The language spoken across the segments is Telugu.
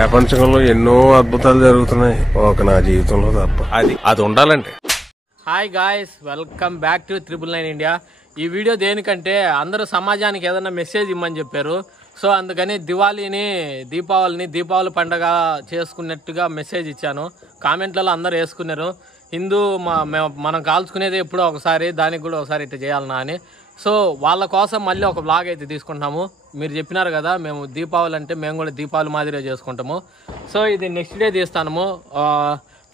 ప్రపంచంలో ఎన్నో అద్భుతాలు జరుగుతున్నాయి, ఒక నా జీవితంలో తప్ప. అది ఉండాలంటే. Hi guys, welcome back to 999 India. ఈ వీడియో దేనికంటే అందరూ సమాజానికి ఏదైనా మెసేజ్ ఇమ్మని చెప్పారు. సో అందుకని దీపావళి పండగ చేసుకున్నట్టుగా మెసేజ్ ఇచ్చాను. కామెంట్లలో అందరూ వేసుకున్నారు, మనం కాల్చుకునేది ఎప్పుడో ఒకసారి, దానికి కూడా ఒకసారి ఇట్లా చేయాలన్నా అని. సో వాళ్ళ కోసం మళ్ళీ ఒక బ్లాగ్ అయితే తీసుకుంటాము. మీరు చెప్పినారు కదా, మేము దీపావళి అంటే మేము కూడా దీపావళి మాదిరిగా చేసుకుంటాము. సో ఇది నెక్స్ట్ డే తీస్తాము.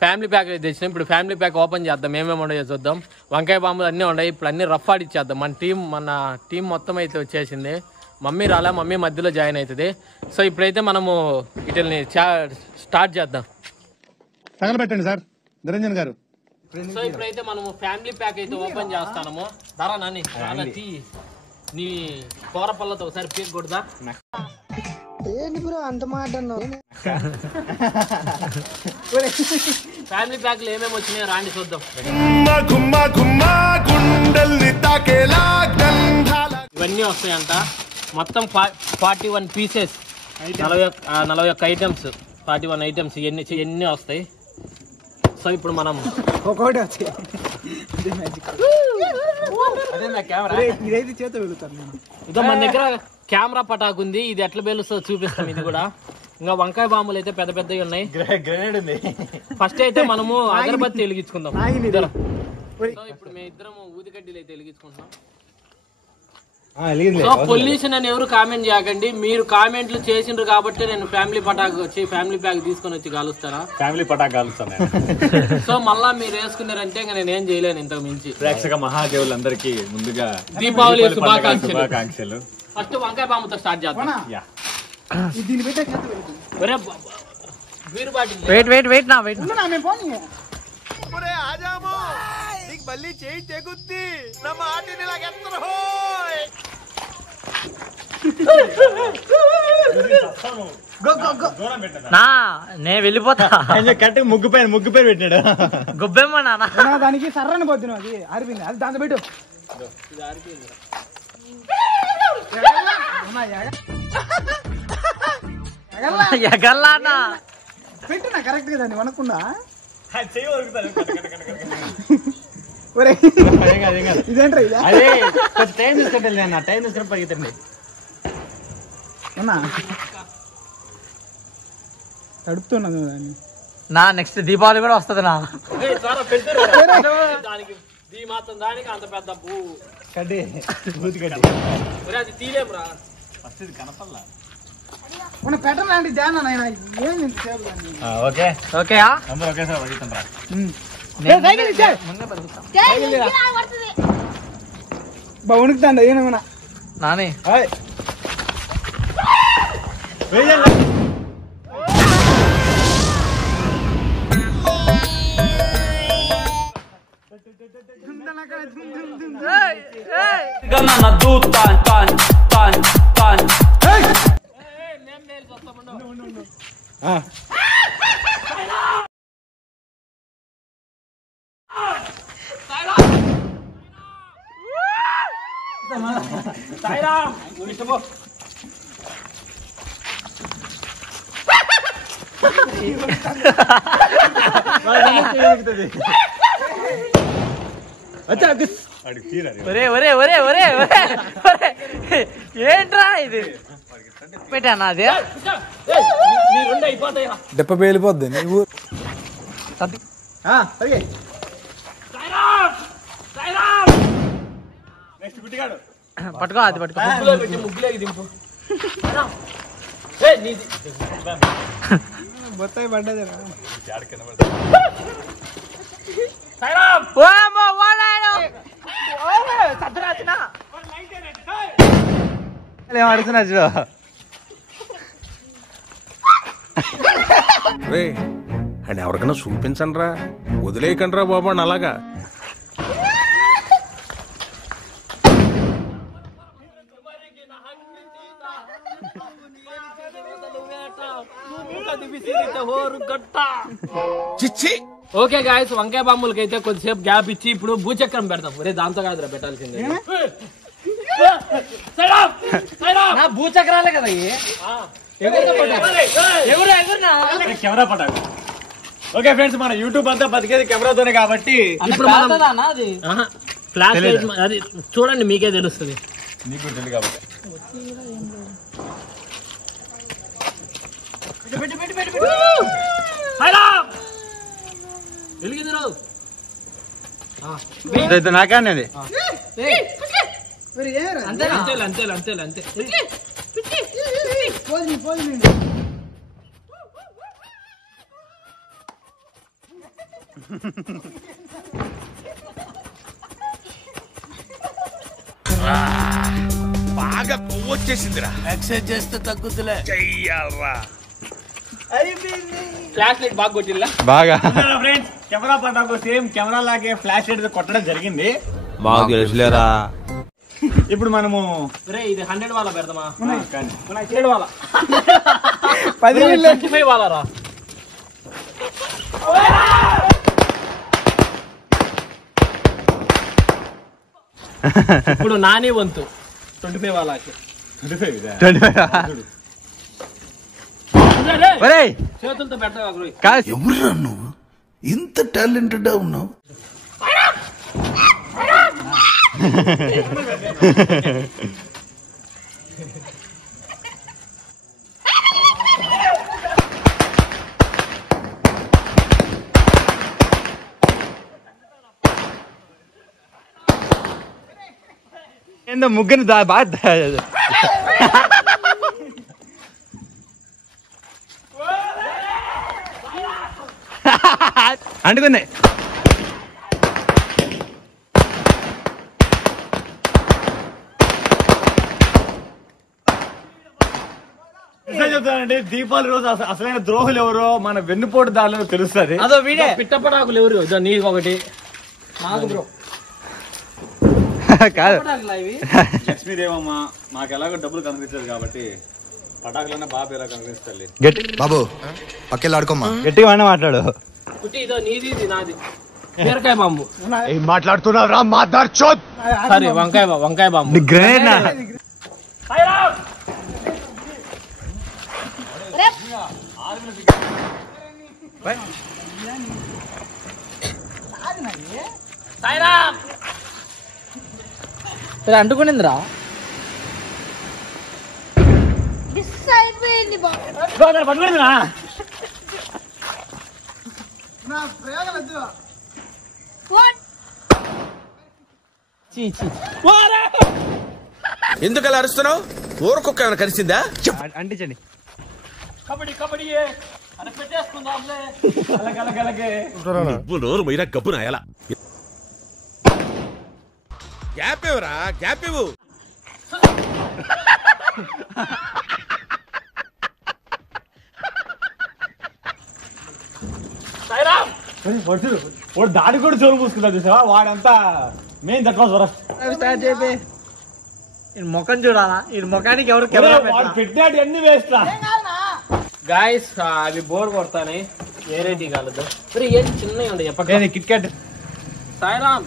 ఫ్యామిలీ ప్యాక్ అయితే తెచ్చినాం. ఇప్పుడు ఫ్యామిలీ ప్యాక్ ఓపెన్ చేద్దాం, ఏమేమి ఉండయో చూద్దాం. వంకాయ బాంబులు అన్నీ ఉన్నాయి. ఇప్పుడు అన్నీ రఫ్ ఆడిచ్చేద్దాం. మన టీం మొత్తం అయితే వచ్చేసింది. మమ్మీ రాలా, మమ్మీ మధ్యలో జాయిన్ అవుతుంది. సో ఇప్పుడైతే మనము వీటిని స్టార్ట్ చేద్దాం. తగలబెట్టండి సార్ నిరంజన్ గారు. సో ఇప్పుడైతే మనము ఫ్యామిలీ ప్యాక్ అయితే ఓపెన్ చేస్తాము. ధరా నాని నీ కూర పళ్ళతో ఒకసారి పీక్ కొడదా. అంత మాట ఫ్యామిలీ ప్యాక్ లో ఏమేమి వచ్చినాయో రాండి చూద్దాం. ఇవన్నీ వస్తాయంట. మొత్తం 41 పీసెస్, 41 ఐటమ్స్, 41 ఐటమ్స్ ఎన్ని వస్తాయి. సో ఇప్పుడు మనం ఇదో మన దగ్గర కెమెరా పటాకు ఉంది, ఇది ఎట్లా పేలుస్తుందో చూపిస్తాం. ఇది కూడా ఇంకా వంకాయ బాంబులు అయితే పెద్ద పెద్దవి ఉన్నాయి. గ్రెనేడ్ ఉంది. ఫస్ట్ అయితే మనము అగరబత్తి వెలిగించుకుందాం. సో ఇప్పుడు మేము ఇద్దరం ఊదికడ్డీలు అయితే వెలిగించుకుంటున్నాం. సో పొల్యూషన్ అని ఎవరు కామెంట్ చేయకండి. మీరు కామెంట్లు చేసిండ్రు కాబట్టి నేను ఫ్యామిలీ ప్యాక్ తీసుకొని వచ్చి కాలుస్తానా. ఫ్యామిలీ పటాక్ కాలుస్తాను. సో మళ్ళా మీరు వేసుకున్నారంటే ఇంకా నేను ఏం చేయలేను ఇంతకు మించి. ప్రేక్షక మహాదేవులందరికీ ముందుగా దీపావళి శుభాకాంక్షలు. ఫస్ట్ వంకాయ బాంబుతో స్టార్ట్ చేద్దాం. నేను వెళ్ళిపోతా. కరెక్ట్ ముగ్గు పేరు పెట్టాడు. గొబ్బెమ్మ నాన్న దానికి సర్రని పోద్దు, అది ఆరిపోయింది. అది దాంతో పెట్టు. ఎగల్లానా పెట్టినా కరెక్ట్ గా దాన్ని వనకుండా. ఇదేంట్రా ఇది? అదే కొంచెం టైం తీసుకుంటే అన్న, టైం తీసుకుని పరిగెత్తండి. తడుపుతున్నాను దాన్ని. నా నెక్స్ట్ దీపావళి కూడా వస్తుంది నా. దానికి అంత పెద్ద కడ్డీ అది తీలేమురా. ఫస్ట్ ఇది కనపల్లా. పెట్టనండి ధ్యానం నాయన. ఏం ఓకే ఓకే అందరూ ఒకేసారి పరిగెత్తండి. బాగుంటుందండి ఏమన్నా నాని. ఏంట్రా ఇది పెట్టానా? అదే దెబ్బ పేలిపోద్ది. నువ్వు పట్టుకో, అది పట్టుకో. ముగ్గులోకి దింపు. బొత్తాయి పడ్డది. ఏమడుతున్నా చూడు. అని ఎవరికైనా చూపించండి రా, వదిలేయకండి రా బాబు అని అలాగా. చిచ్చి. ఓకే గాయస్, వంకాయ బాంబులకి అయితే కొద్దిసేపు గ్యాప్ ఇచ్చి ఇప్పుడు భూచక్రం పెడతాం. ఒరే దాంతో కాదురా పెట్టాల్సిందే. భూచక్రాలే కదా ఎవరు కెమెరా పటాకు. ఓకే ఫ్రెండ్స్, మన యూట్యూబ్ అంతా బతికేది కెమెరాతోనే కాబట్టి ఇప్పుడు మనం ఫ్లాష్ లైట్ అది చూడండి, మీకే తెలుస్తుంది. నీకు తెలియదు కాబట్టి నాకానే అది అంతే. బాగా కొవ్వు వచ్చేసిందిరా. ఎక్సర్సైజ్ చేస్తే తగ్గుతులే. చెయ్యాలరా. ఫ్లాష్ లైట్ బాగా కొట్టిల్లా బాగా. ఫ్రెండ్స్, కెమెరా పటాకు సేమ్ కెమెరా లాగే ఫ్లాష్ లైట్ కొట్టడం జరిగింది. మాకు తెలుసులేరా. ఇప్పుడు మనము ఇది 100 వాళ్ళ పెడదామా? 7 వాళ్ళ 25 వాళ్ళరా. ఇప్పుడు నాని వంతు 25 వాళ్ళకి. 25 చేతులతో పెట్టగా ఎవరురా నువ్వు ఇంత టాలెంటెడ్ ఉన్నావు? ఏందో ముగ్గురు బాగా అంటుకున్నాయి. చెప్తానండి, దీపావళి రోజు అసలైన ద్రోహులు ఎవరో మన వెన్నుపోటు దారిలో తెలుస్తుంది. అదో వీడే పిట్టపటాకులు ఎవరు? నీకు ఒకటి, నాకు బ్రో. కాదు లక్ష్మీదేవమ్మ మాకు ఎలాగో డబ్బులు కనిపించదు కాబట్టి పటాకులన్నా బాబు ఎలా కనిపిస్తుంది. గట్టి బాబు పక్కెళ్ళాడుకోమ్మా. గట్టిగా వాడిన మాట్లాడు. పుట్టి ఇదో నీది, ఇది నాది. బీరకాయ బాంబు. ఏం మాట్లాడుతున్నావు రా మాదార్ చోద్? సరే వంకాయ బాంబు. గ్రెనేడ్ అంటుకునిందిరా. ఎందుకు అలా అరుస్తున్నావు? ఊరకొక్క ఏమైనా కలిసిందా? అంటించండి. కబడ్డీ అని పెట్టేసుకుందాంలే. నువ్వు నోరు మొయ్యరా గబ్బు నాయాల. గ్యాప్ ఇవ్వరా, గ్యాప్ ఇవ్వు. వాడు దాడి కూడా జోలు పూసుకుంటా చూసావా? వాడంతా main that was worst. Start చేపి ముఖం చూడాలా? ఈ ముఖానికి ఎవరు కెమెరా వాడు పెట్టాడు అన్ని వేస్ట్. గాయస్ అవి బోర్ కొడతానే. ఏ రేటి కాలదు. మరి ఏం చిన్నవి ఉండే చెప్పండి. కిట్ క్యాట్ సాయిరామ్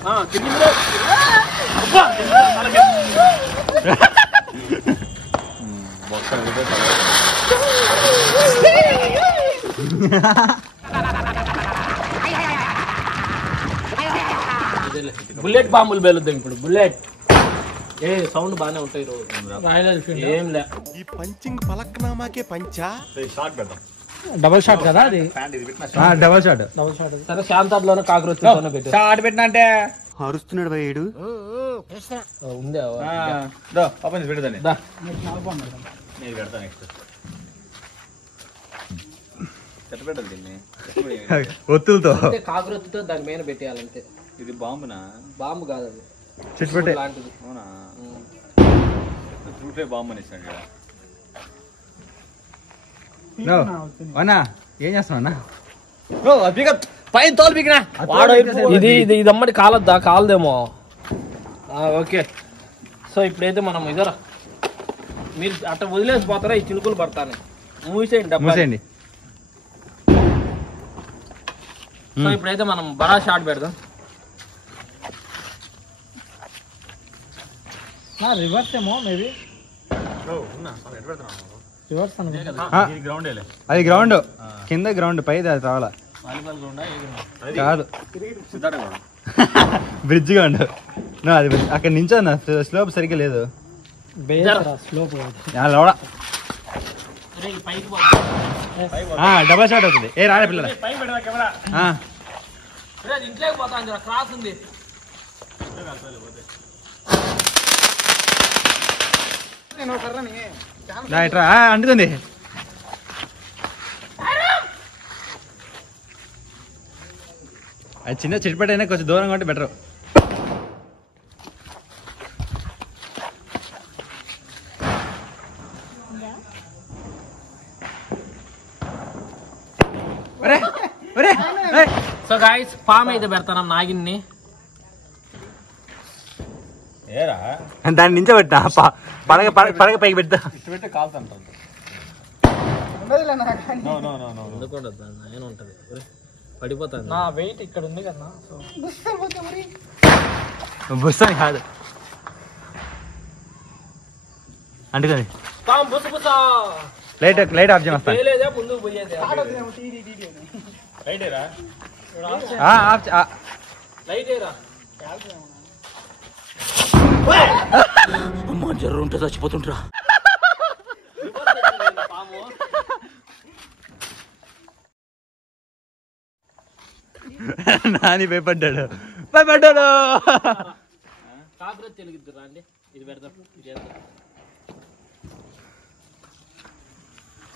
బుల్లెట్ బాంబులు పేలుద్దాం ఇప్పుడు. బుల్లెట్ ఏ సౌండ్ బాగానే ఉంటాయి రోజు. ఏం లే, ఈ పంచింగ్ పలక్నామాకే పంచా. షార్ట్ పెడదాం. డబల్ షాట్ కదా అది. Double shot. సరే శాంతాడ్లోనే కాకరోచ్ పెట్టు. షార్ట్ పెట్టినా అంటే అరుస్తున్నాడు భయ్యుడు. ఉందే ఓపెన్ చేసి పెడదాన్ని. దా. నేను పెడతా నెక్స్ట్. ఎట్ట పెట్టాలి దీన్ని? ఒత్తులతో అంటే కాకరొత్తుతో దాని మీద పెట్టేయాలంతే. ఇది బాంబునా? బాంబు కాదు అది, చెట్టు పెట్టే. లాంటిది. అవునా? ఫ్రూటే బాంబు అనేసాడు ఇక్కడ. అన్నా ఏం చేస్తున్నావు అన్నా? పైన తోలు పీకినా ఇది అమ్మడి కాలద్దా? కాలదేమో. ఓకే, సో ఇప్పుడైతే మనం ఇదరా మీరు అట్లా వదిలేసిపోతారా? ఈ చినుకులు పడతాను. మూసేయండి డబ్బా. మూసేయండి. సో ఇప్పుడైతే మనం బడా షాట్ పెడదాం. రివర్స్ ఏమో మేబీ. రివర్స్ గ్రౌండ్ అది గ్రౌండ్. కింద గ్రౌండ్ పై అది రావాలా కాదు బ్రిడ్జ్ గా ఉండు అది అక్కడ నించో స్లోప్ సరిగ్గా లేదు డబల్ షాట్ అవుతుంది ఏ రాలే పిల్లల ఇంట్లోకి పోతాను క్రాస్ ఉంది ఇట్రా అంటుకుంది అది చిన్న చిట్పట్ అయినా కొంచెం దూరంగా ఉంటే బెటర్ సో గాయ్స్ పామ్ అయితే పెడతాను నాగిన్ని దాన్ని నించబెట్టా పడగ పడగ పైకి పెడతా ఉంటది పడిపోతాను నా వెయిట్ ఇక్కడ ఉంది కదా బుస్సాని కాదు అంటుకొని లైట్ ఆఫ్ చేయమస్తా ముందుకు పోయేది లైట్ ఏరా అమ్మ జర్రు ఉంటే చచ్చిపోతుంటరా నాని భయపడ్డాడు కాకరొచ్చి తెలుగుద్దురా అండి ఇది పెడతాం ఇది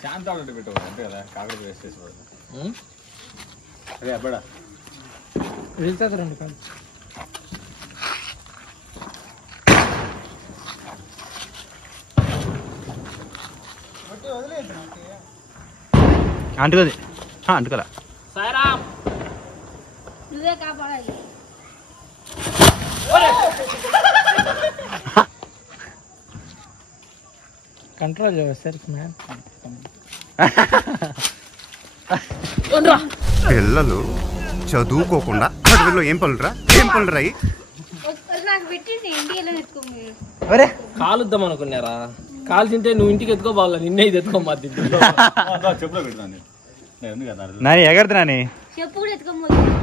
శాంతాలు పెట్టు అంతే కదా కాకర వేస్ట్ చేసి అదే అబ్బడా వెళ్తుంది రెండు కాదు అంటుకోది అంటుకోరా సాయిరామ్ నువ్వే కాపాడాలి కంట్రోల్ సెల్ఫ్ మ్యాన్ పిల్లలు చదువుకోకుండా చదువుల్లో ఏం పనులురా అయ్యి నాకు పెట్టింది ఇండియాలో ఎత్తుకోండి కాలుద్దాం అనుకున్నారా కాల్చింటే నువ్వు ఇంటికి ఎత్తుకోవాలి నిన్నే ఇది ఎత్తుకోమాది చెప్పులో పెడతాను నాని ఎగరదు నాని చెప్పు కూడా ఎత్తుకోబోతుంది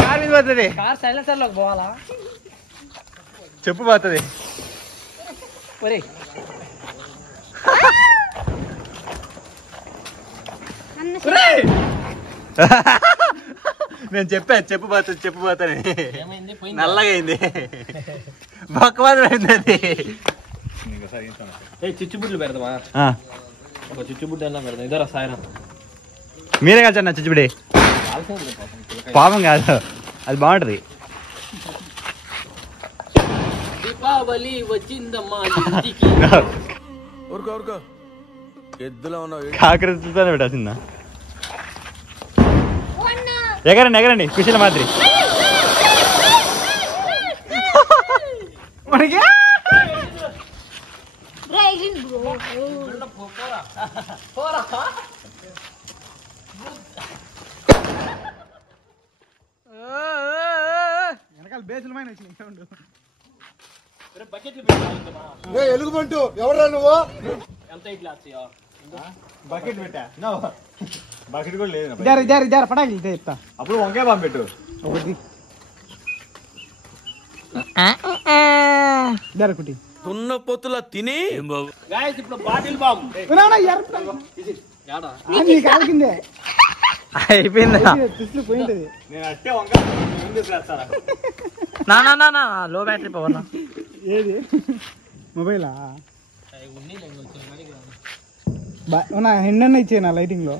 కార్ మీద పోతుంది కార్ సైలెన్సర్ లోకి పోవాలా చెప్పు పోతుంది ఒరే నేను చెప్పా చెప్పు పోతాను ఏమైంది నల్లగా అయింది బొక్కవాదం అయింది అది చిచ్చుబుడ్లు పెడదామా ఒక చిచ్చుబుడ్డు అన్నా పెడదాం ఇదరా సాయిరామ్ మీరే కలిసి చిచ్చుబడి పాపం కాదు అది బాగుంటది దీపావళి వచ్చిందమ్మా ఇంటికి ఊరుకో ఎద్దులో ఉన్నావు కాకరతోనే పెట్టాల్సిందా ఎగరండి కుశల మాదిరి మనకి వెనకాల బేసులు మైన వచ్చినాయి ఎలుగుబంటు ఎవరా నువ్వు ఎంత ఇట్లా వచ్చాయో బకెట్ పెట్టా బకెట్ కూడా లేదు జారి పడాలి చెప్తా అప్పుడు వంకాయ బాంబు పెట్టు ఒకటి జరకుటి తున్న పొత్తుల తిని గాయ్స్ ఇప్పుడు బాటిల్ బాంబ్ కాలిందే అయిపోయిందా పోయింటది నేను అట్టే వంకాయ ముందు తీసుకొస్తారా నా లో బ్యాటరీ పవర్ ఏది మొబైలా నా హెండన్న ఇచ్చే నా లైటింగ్ లో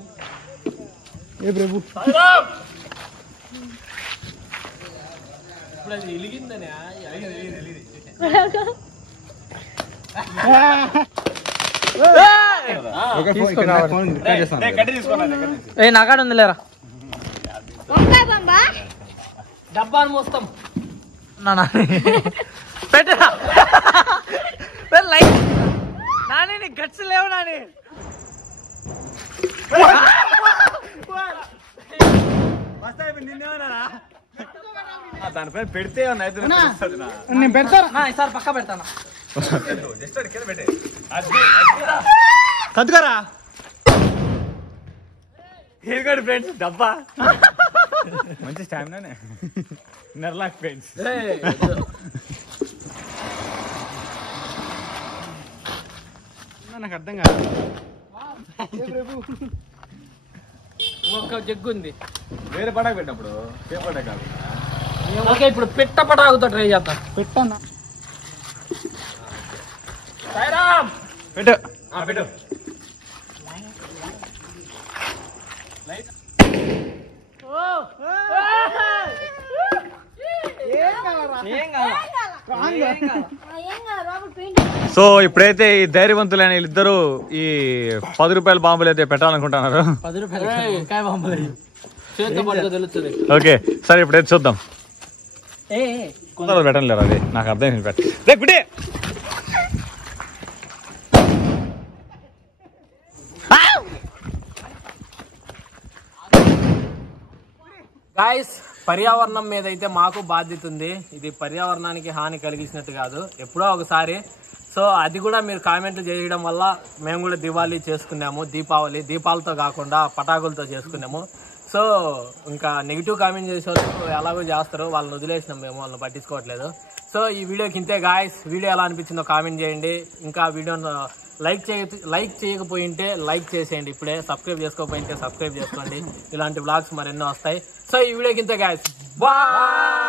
ఏ ప్రభు ఇప్పుడు అది వెలిగిందని నాకాడ ఉంది లేరా డబ్బాను మోస్తాం పెట్టరా లైట్ నాని నీ గట్స్ లేవు నాని దానిపైన పెడితే నేను పెడతాను ఈసారి పక్క పెడతాను సర్దుకోరా హీర్గడ్ ఫ్రెండ్స్ డబ్బా మంచి స్టామినానే నర్లాక్ ఫ్రెండ్స్ నాకు అర్థం కాదు. ఒక జగ్గు ఉంది. వేరే పటాకు పెట్టినప్పుడు సేమ్ పటాకు కాదు. ఓకే ఇప్పుడు పిట్ట పటాకుతో ట్రై చేద్దాం. పెట్టన్నా సాయిరామ్ పెట్టు. పెట్టు. సో ఇప్పుడైతే ఈ ధైర్యవంతులైన వీళ్ళిద్దరూ ఈ 10 రూపాయల బాంబులు అయితే పెట్టాలనుకుంటున్నారు. 10 రూపాయలు కాయ బాంబులు చేతితో పట్టుకో తెలుస్తుంది. ఓకే సరే ఇప్పుడైతే చూద్దాం. కొందరు పెట్టలేరు అది నాకు అర్థమైంది. పెట్టే గాయస్ పర్యావరణం మీద అయితే మాకు బాధ్యత ఉంది. ఇది పర్యావరణానికి హాని కలిగించినట్టు కాదు, ఎప్పుడో ఒకసారి. సో అది కూడా మీరు కామెంట్లు చేయడం వల్ల మేము కూడా దివాళీ చేసుకున్నాము. దీపాలతో కాకుండా పటాకులతో చేసుకున్నాము. సో ఇంకా నెగిటివ్ కామెంట్ చేసే వాళ్ళు ఎలాగో చేస్తారు, వాళ్ళని వదిలేసినాం మేము, వాళ్ళని పట్టించుకోవట్లేదు. సో ఈ వీడియోకి ఇంతే గాయస్. వీడియో ఎలా అనిపించిందో కామెంట్ చేయండి. ఇంకా వీడియోను లైక్ చేయకపోయింటే లైక్ చేసేయండి. ఇప్పుడే సబ్స్క్రైబ్ చేసుకోకపోయింటే సబ్స్క్రైబ్ చేసుకోండి. ఇలాంటి వ్లాగ్స్ మరెన్నో వస్తాయి. సో ఈ వీడియోకి ఇంతే గాయస్. బాయ్.